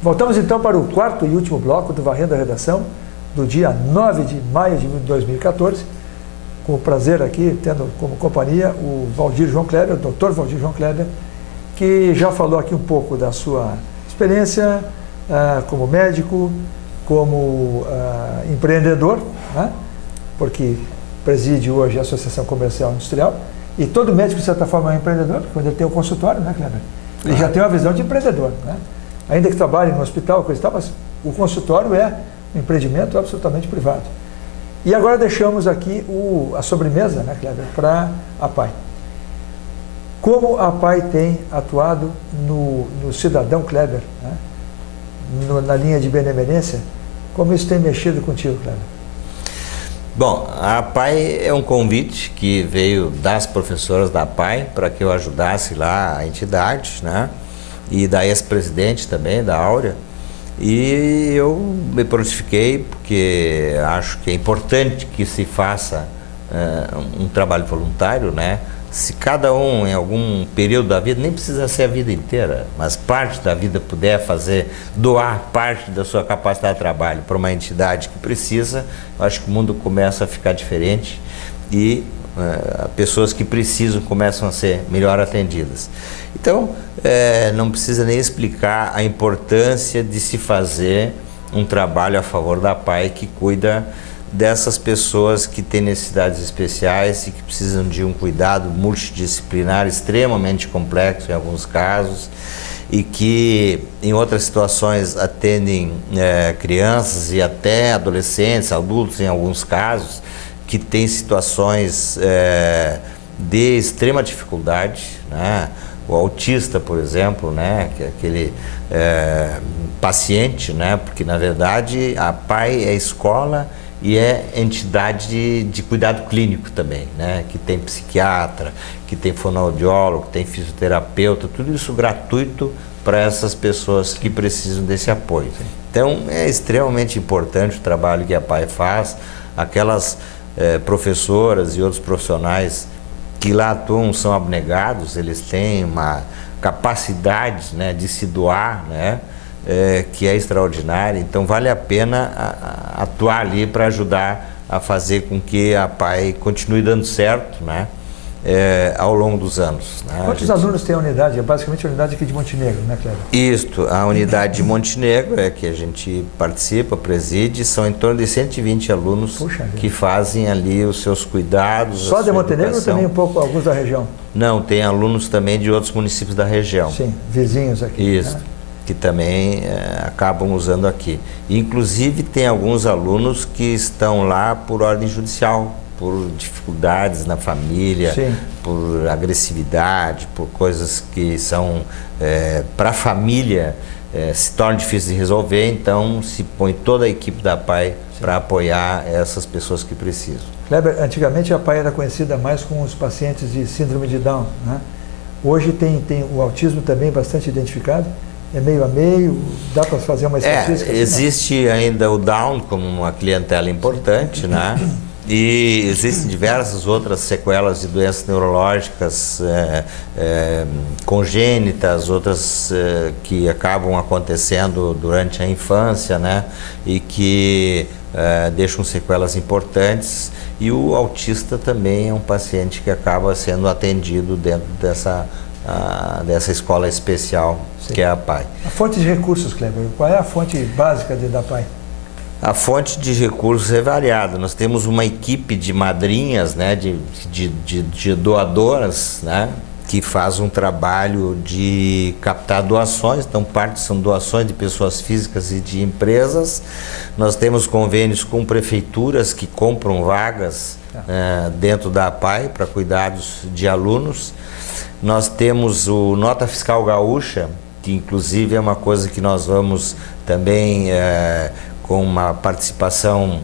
Voltamos então para o quarto e último bloco do Varrendo a Redação, do dia 9 de maio de 2014, com o prazer aqui, tendo como companhia o Valdir João Kleber, o Dr. Valdir João Kleber, que já falou aqui um pouco da sua experiência como médico, como empreendedor, né? Porque preside hoje a Associação Comercial e Industrial, e todo médico, de certa forma, é um empreendedor, quando ele tem um consultório, né, Kleber? Ele já tem uma visão de empreendedor, né? Ainda que trabalhe no hospital, coisa e tal, mas o consultório é um empreendimento absolutamente privado. E agora deixamos aqui a sobremesa, né, Kleber, para a PAI. Como a PAI tem atuado no cidadão Kleber, né, na linha de benemerência, como isso tem mexido contigo, Kleber? Bom, a PAI é um convite que veio das professoras da PAI para que eu ajudasse lá a entidade, né? E da ex-presidente também, da Áurea, e eu me prontifiquei porque acho que é importante que se faça um trabalho voluntário, né? Se cada um em algum período da vida, nem precisa ser a vida inteira, mas parte da vida puder doar parte da sua capacidade de trabalho para uma entidade que precisa, eu acho que o mundo começa a ficar diferente e pessoas que precisam começam a ser melhor atendidas. Então, não precisa nem explicar a importância de se fazer um trabalho a favor da PAI que cuida dessas pessoas que têm necessidades especiais e que precisam de um cuidado multidisciplinar extremamente complexo em alguns casos e que em outras situações atendem crianças e até adolescentes, adultos em alguns casos, que têm situações de extrema dificuldade, né? O autista, por exemplo, né? Que é aquele paciente, né? Porque na verdade a PAI é escola e é entidade de cuidado clínico também, né? Que tem psiquiatra, que tem fonoaudiólogo, que tem fisioterapeuta, tudo isso gratuito para essas pessoas que precisam desse apoio. Então é extremamente importante o trabalho que a PAI faz, aquelas professoras e outros profissionais que lá atuam são abnegados, eles têm uma capacidade, né, de se doar, né? Que é extraordinária, então vale a pena atuar ali para ajudar a fazer com que a PAI continue dando certo, né, ao longo dos anos. Né? Quantos alunos tem a unidade? É basicamente a unidade aqui de Montenegro, né, Kleber? Isto, a unidade de Montenegro que a gente participa, preside, são em torno de 120 alunos que fazem ali os seus cuidados. Só de Montenegro ou também um pouco alguns da região? Não, tem alunos também de outros municípios da região. Sim, vizinhos aqui. Isso. Né? Que também acabam usando aqui. Inclusive tem alguns alunos que estão lá por ordem judicial, por dificuldades na família, sim, por agressividade, por coisas que são para a família se torna difícil de resolver, então se põe toda a equipe da PAI para apoiar essas pessoas que precisam. Kleber, antigamente a PAI era conhecida mais com os pacientes de síndrome de Down, né? Hoje tem o autismo também bastante identificado. É meio a meio? Dá para fazer uma estatística? Existe ainda o Down como uma clientela importante, né? E existem diversas outras sequelas de doenças neurológicas congênitas, outras que acabam acontecendo durante a infância, né? E que deixam sequelas importantes. E o autista também é um paciente que acaba sendo atendido dentro dessa escola especial, sim, que é a PAI. A fonte de recursos, Kleber, qual é a fonte básica da PAI? A fonte de recursos é variada. Nós temos uma equipe de madrinhas, né, de doadoras, né, que faz um trabalho de captar doações, então parte são doações de pessoas físicas e de empresas. Nós temos convênios com prefeituras que compram vagas dentro da PAI para cuidados de alunos. Nós temos o Nota Fiscal Gaúcha, que inclusive é uma coisa que nós vamos também com uma participação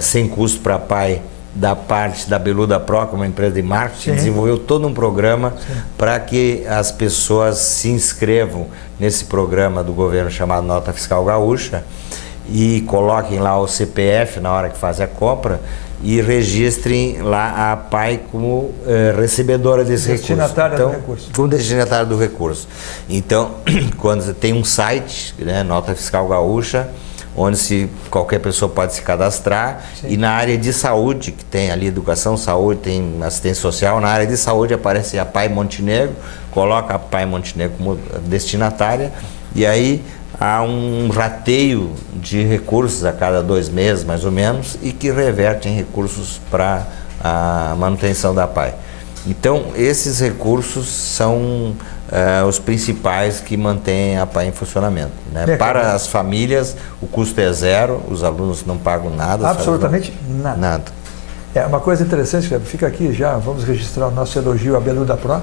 sem custo para a PAI, da parte da Beluda Pro, que é uma empresa de marketing, sim, desenvolveu todo um programa para que as pessoas se inscrevam nesse programa do governo chamado Nota Fiscal Gaúcha e coloquem lá o CPF na hora que fazem a compra e registrem lá a APAI como recebedora desse recurso. Destinatária Então, do recurso. como destinatária do recurso. Então, quando tem um site, né, Nota Fiscal Gaúcha, onde qualquer pessoa pode se cadastrar. Sim. E na área de saúde, que tem ali educação, saúde, tem assistência social, na área de saúde aparece a APAI Montenegro, coloca a APAI Montenegro como destinatária, e aí há um rateio de recursos a cada 2 meses, mais ou menos, e que reverte em recursos para a manutenção da APAI. Então, esses recursos são os principais que mantêm a APAI em funcionamento. Né? Para as famílias, o custo é zero, os alunos não pagam nada. Absolutamente nada. É uma coisa interessante, fica aqui já, vamos registrar o nosso elogio à Beluda Pro.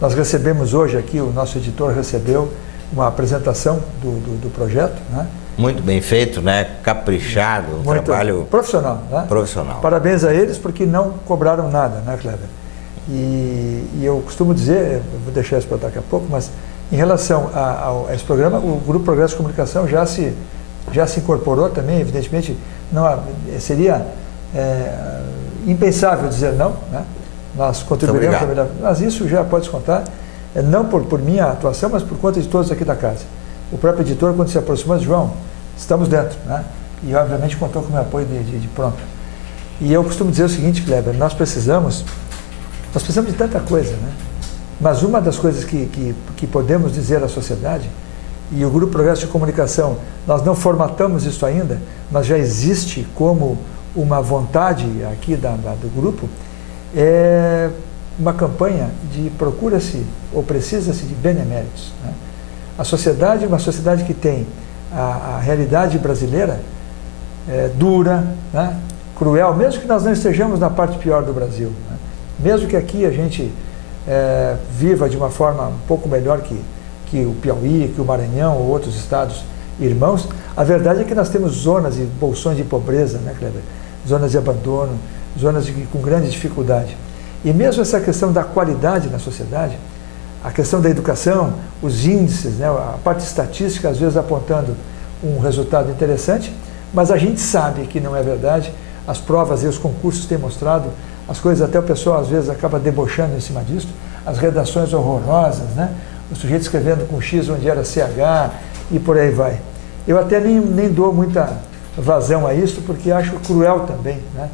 Nós recebemos hoje aqui, o nosso editor recebeu uma apresentação do projeto. Né? Muito bem feito, né? Caprichado, muito trabalho profissional. Né? Profissional. Parabéns a eles porque não cobraram nada, né, Kleber? E eu costumo dizer, eu vou deixar isso para daqui a pouco, mas em relação a esse programa, o Grupo Progresso de Comunicação já se incorporou também, evidentemente, não, seria impensável dizer não, né? Nós contribuiremos também, mas isso já pode contar, não por minha atuação, mas por conta de todos aqui da casa. O próprio editor, quando se aproximou, disse: João, estamos dentro, né? E obviamente contou com o meu apoio de pronto. E eu costumo dizer o seguinte, Kleber, nós precisamos de tanta coisa, né? Mas uma das coisas que podemos dizer à sociedade, e o Grupo Progresso de Comunicação, nós não formatamos isso ainda, mas já existe como uma vontade aqui do grupo, é uma campanha de procura-se ou precisa-se de beneméritos. Né? A sociedade é uma sociedade que tem a realidade brasileira dura, né? Cruel, mesmo que nós não estejamos na parte pior do Brasil. Né? Mesmo que aqui a gente viva de uma forma um pouco melhor que o Piauí, que o Maranhão ou outros estados irmãos, a verdade é que nós temos zonas e bolsões de pobreza, né, Kleber? Zonas de abandono, zonas com grande dificuldade. E mesmo essa questão da qualidade na sociedade, a questão da educação, os índices, né, a parte estatística às vezes apontando um resultado interessante, mas a gente sabe que não é verdade. As provas e os concursos têm mostrado as coisas, até o pessoal às vezes acaba debochando em cima disso, as redações horrorosas, né? O sujeito escrevendo com X onde era CH e por aí vai. Eu até nem dou muita vazão a isso, porque acho cruel também, né?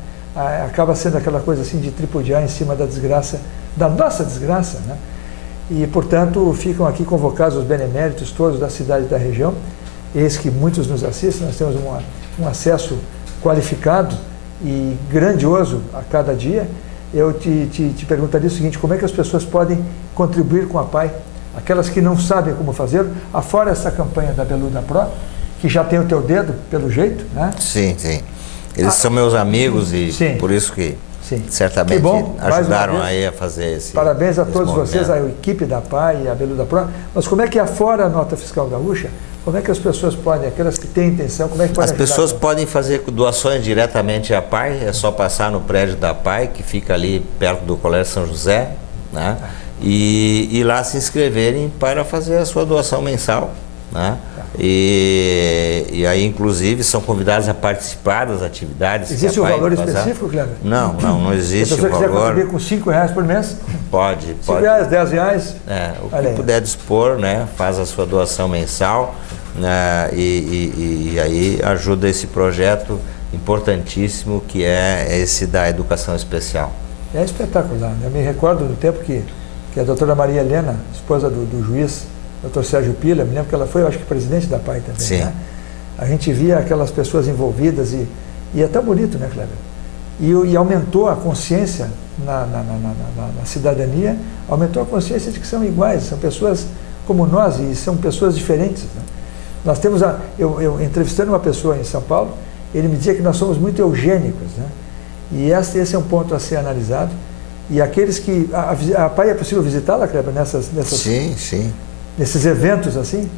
Acaba sendo aquela coisa assim de tripudiar em cima da desgraça, da nossa desgraça, né? E, portanto, ficam aqui convocados os beneméritos todos da cidade e da região, eis que muitos nos assistem, nós temos um acesso qualificado e grandioso a cada dia. Eu te perguntaria o seguinte: como é que as pessoas podem contribuir com a APAI? Aquelas que não sabem como fazer, afora essa campanha da Beluda Pro, que já tem o teu dedo, pelo jeito, né? Sim, sim. Eles são meus amigos e sim, por isso que certamente que bom, ajudaram aí a fazer esse parabéns a todos movimento. Vocês, a equipe da APAI e a Beluda Pro. Mas como é que afora a Nota Fiscal Gaúcha, como é que as pessoas podem, aquelas que têm intenção, como é que podem ajudar? As pessoas podem fazer doações diretamente à APAI, é só passar no prédio da APAI, que fica ali perto do Colégio São José, né? E lá se inscreverem para fazer a sua doação mensal, né? E aí, inclusive, são convidados a participar das atividades. Existe um valor específico, Kleber? Não existe um valor. Se a pessoa quiser contribuir com R$5 por mês? Pode. R$5, R$10? O que puder dispor, né? Faz a sua doação mensal, né? E aí ajuda esse projeto importantíssimo que é esse da educação especial. É espetacular. Eu me recordo do tempo que a doutora Maria Helena, esposa do juiz, Dr. Sérgio Pila, me lembro que ela foi, eu acho que presidente da APAI também. Sim. Né? A gente via aquelas pessoas envolvidas e é tão bonito, né, Kleber? E aumentou a consciência na cidadania, aumentou a consciência de que são iguais, são pessoas como nós e são pessoas diferentes. Né? Nós temos, eu entrevistando uma pessoa em São Paulo, ele me dizia que nós somos muito eugênicos, né? E esse é um ponto a ser analisado. E aqueles que... A APAI é possível visitá-la, Kleber, nessas... Sim. Nesses eventos assim?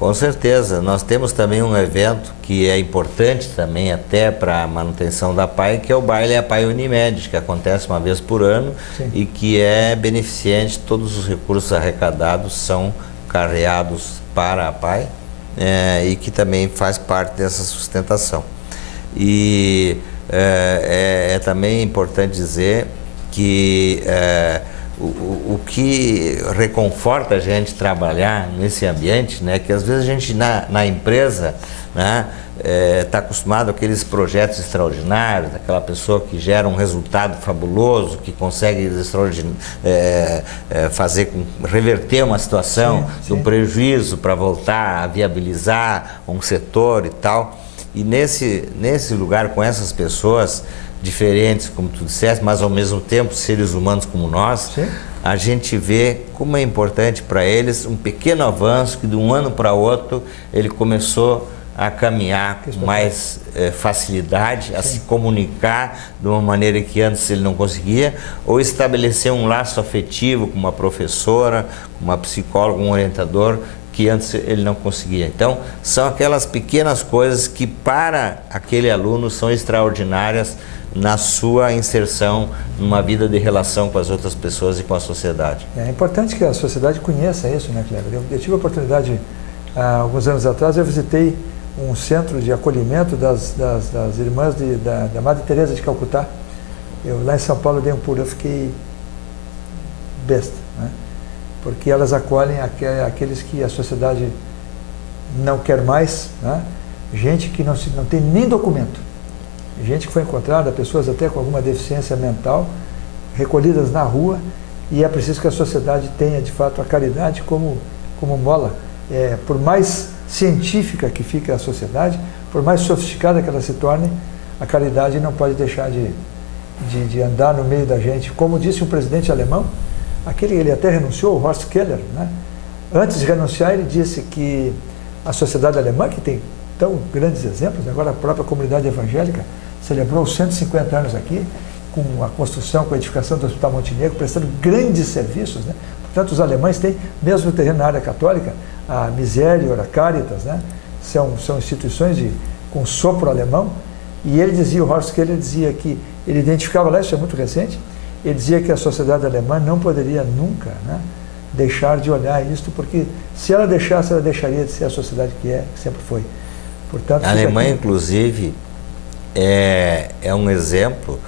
Com certeza. Nós temos também um evento que é importante também até para a manutenção da APAI, que é o Baile APAI Unimed, que acontece uma vez por ano. Sim. E que é beneficente. Todos os recursos arrecadados são carreados para a APAI, e que também faz parte dessa sustentação. E é também importante dizer que o que reconforta a gente trabalhar nesse ambiente, né, que às vezes a gente na empresa, né, está acostumado àqueles projetos extraordinários, aquela pessoa que gera um resultado fabuloso, que consegue reverter uma situação de um prejuízo para voltar a viabilizar um setor e tal. E nesse lugar, com essas pessoas diferentes, como tu disseste, mas ao mesmo tempo seres humanos como nós, a gente vê como é importante para eles um pequeno avanço que de um ano para outro ele começou a caminhar com mais facilidade, a se comunicar de uma maneira que antes ele não conseguia, ou estabelecer um laço afetivo com uma professora, com uma psicóloga, um orientador, que antes ele não conseguia. Então, são aquelas pequenas coisas que para aquele aluno são extraordinárias na sua inserção numa vida de relação com as outras pessoas e com a sociedade. É importante que a sociedade conheça isso, né, Kleber? Eu tive a oportunidade, há alguns anos atrás, eu visitei um centro de acolhimento das irmãs da Madre Teresa de Calcutá. Eu, lá em São Paulo, dei um pulo, eu fiquei besta, né? Porque elas acolhem aqueles que a sociedade não quer mais, né? Gente que não tem nem documento, gente que foi encontrada, pessoas até com alguma deficiência mental, recolhidas na rua, e é preciso que a sociedade tenha, de fato, a caridade como mola. Por mais científica que fique a sociedade, por mais sofisticada que ela se torne, a caridade não pode deixar de andar no meio da gente. Como disse um presidente alemão, ele até renunciou, o Horst Keller, né? Antes de renunciar, ele disse que a sociedade alemã, que tem tão grandes exemplos, agora a própria comunidade evangélica celebrou 150 anos aqui, com a construção, com a edificação do Hospital Montenegro, prestando grandes serviços, né? Portanto, os alemães têm, mesmo no terreno na área católica, a Miserior, a Caritas, né? São instituições com sopro alemão, e ele dizia, o Horst Keller dizia que, ele identificava lá, isso é muito recente, ele dizia que a sociedade alemã não poderia nunca, né, deixar de olhar isto, porque se ela deixasse, ela deixaria de ser a sociedade que sempre foi. Portanto, a Alemanha, inclusive, é um exemplo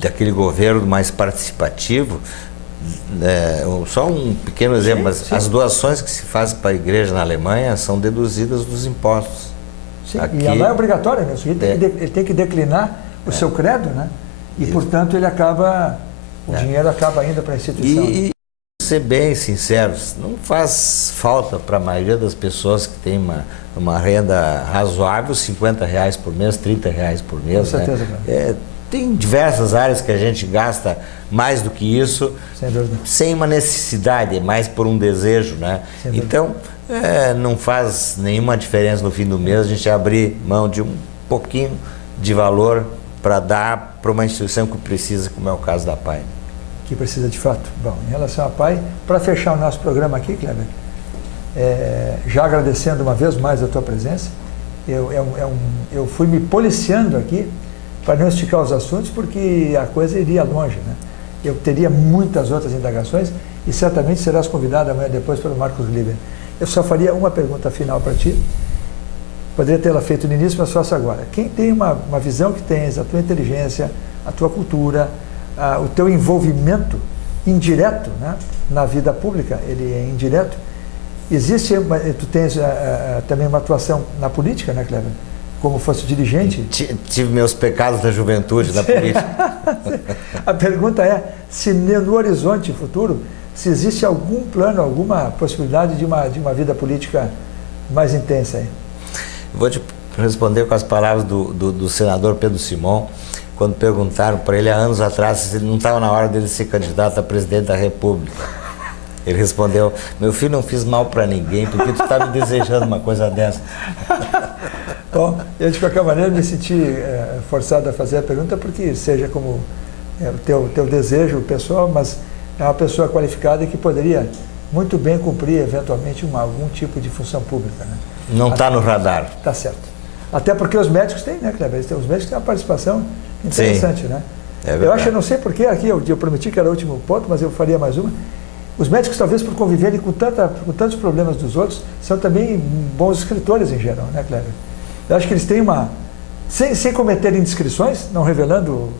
daquele governo mais participativo. Só um pequeno exemplo, mas as doações que se fazem para a igreja na Alemanha são deduzidas dos impostos. Sim, aqui, e lá é obrigatório, né? Ele tem que declinar o seu credo, né? E, portanto, o dinheiro acaba indo para a instituição. E ser bem sinceros, não faz falta para a maioria das pessoas que tem uma renda razoável, R$50 por mês, R$30 por mês. Com certeza, né? Tem diversas áreas que a gente gasta mais do que isso, sem uma necessidade, é mais por um desejo, né? Então, não faz nenhuma diferença no fim do mês a gente abrir mão de um pouquinho de valor para dar para uma instituição que precisa, como é o caso da PAI. Que precisa de fato. Bom, em relação à PAI, para fechar o nosso programa aqui, Kleber, já agradecendo uma vez mais a tua presença, eu fui me policiando aqui para não esticar os assuntos, porque a coisa iria longe, né? Eu teria muitas outras indagações e certamente serás convidado amanhã depois pelo Marcos Gliber. Eu só faria uma pergunta final para ti. Poderia tê-la feito no início, mas faço agora. Quem tem uma visão que tens, a tua inteligência, a tua cultura, o teu envolvimento indireto, né, na vida pública, ele é indireto. Tu tens também uma atuação na política, né, Kleber? Como fosse dirigente. Tive meus pecados da juventude na política. A pergunta é, se no horizonte futuro, se existe algum plano, alguma possibilidade de uma vida política mais intensa aí? Vou te responder com as palavras do senador Pedro Simão, quando perguntaram para ele há anos atrás se não estava na hora dele ser candidato a presidente da República. Ele respondeu, meu filho, não fiz mal para ninguém, porque tu está me desejando uma coisa dessa. Bom, eu de qualquer maneira me senti forçado a fazer a pergunta, porque seja como o teu desejo pessoal, mas é uma pessoa qualificada e que poderia muito bem cumprir eventualmente algum tipo de função pública, né? Não está no radar. Tá certo. Até porque os médicos têm, né, Kleber? Os médicos têm uma participação interessante, sim, né? É verdade. Eu não sei porque aqui, eu prometi que era o último ponto, mas eu faria mais uma. Os médicos, talvez por conviverem com tantos problemas dos outros, são também bons escritores em geral, né, Kleber? Eu acho que eles têm uma... Sem cometer indiscrições, não revelando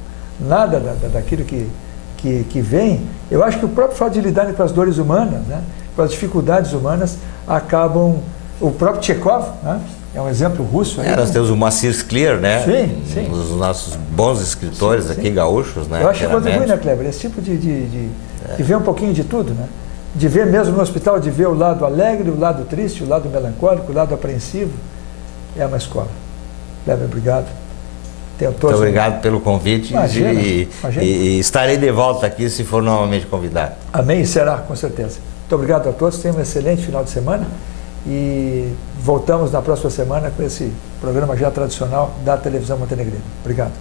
nada daquilo que vem, eu acho que o próprio fato de lidarem com as dores humanas, né, com as dificuldades humanas, acabam... O próprio Tchekov, né, é um exemplo russo. Aí, nós temos o Moacir Scliar, né? Sim, sim. Um dos nossos bons escritores sim, aqui, sim. gaúchos, né? Eu acho que contribui, né, Kleber? Esse tipo de ver um pouquinho de tudo, né? De ver mesmo no hospital, de ver o lado alegre, o lado triste, o lado melancólico, o lado apreensivo. É uma escola. Kleber, obrigado. Muito obrigado pelo convite. Imagina. E estarei de volta aqui se for novamente convidado. Amém, será, com certeza. Muito obrigado a todos, tenham um excelente final de semana e voltamos na próxima semana com esse programa já tradicional da televisão montenegrina. Obrigado.